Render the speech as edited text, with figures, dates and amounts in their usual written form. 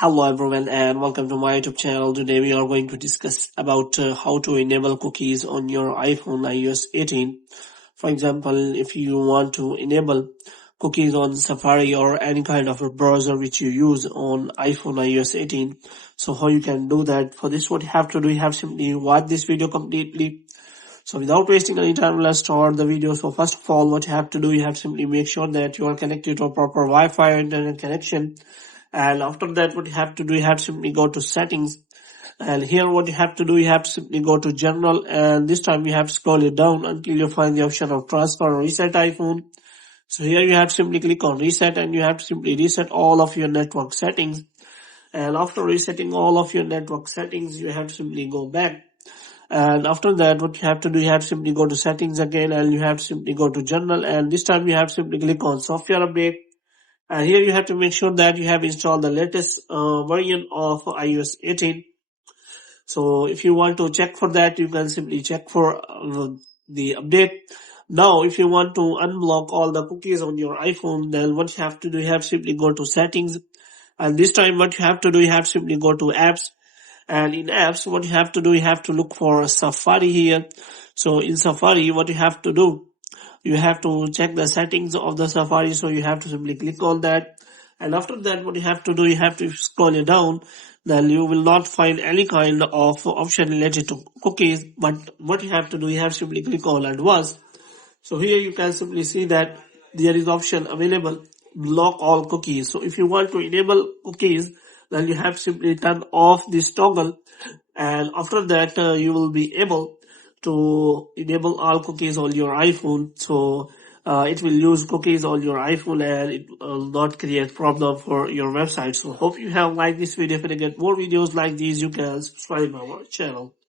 Hello everyone and welcome to my YouTube channel. Today we are going to discuss about how to enable cookies on your iPhone iOS 18. For example, if you want to enable cookies on Safari or any kind of a browser which you use on iPhone iOS 18. So how you can do that? For this, what you have to do, you have simply watch this video completely. So without wasting any time, let's start the video. So first of all, what you have to do, you have to simply make sure that you are connected to a proper Wi-Fi or internet connection. And after that, what you have to do, you have to simply go to settings. And here what you have to do, you have to simply go to general, and this time you have to scroll it down until you find the option of transfer or reset iPhone. So here you have to simply click on reset, and you have to simply reset all of your network settings. And after resetting all of your network settings, you have to simply go back. And after that, what you have to do, you have to simply go to settings again, and you have to simply go to general, and this time you have to simply click on software update. And here you have to make sure that you have installed the latest version of iOS 18. So if you want to check for that, you can simply check for the update. Now, if you want to unblock all the cookies on your iPhone, then what you have to do, you have to simply go to settings. And this time what you have to do, you have to simply go to apps. And in apps, what you have to do, you have to look for Safari here. So in Safari, what you have to do, you have to check the settings of the Safari. So you have to simply click on that. And after that, what you have to do, you have to scroll it down. Then you will not find any kind of option related to cookies. But what you have to do, you have to simply click on advanced. So here you can simply see that there is option available, block all cookies. So if you want to enable cookies, then you have to simply turn off this toggle. And after that, you will be able to enable all cookies on your iPhone. So it will use cookies on your iPhone and it will not create problem for your website. So hope you have liked this video. If you get more videos like these, you can subscribe our channel.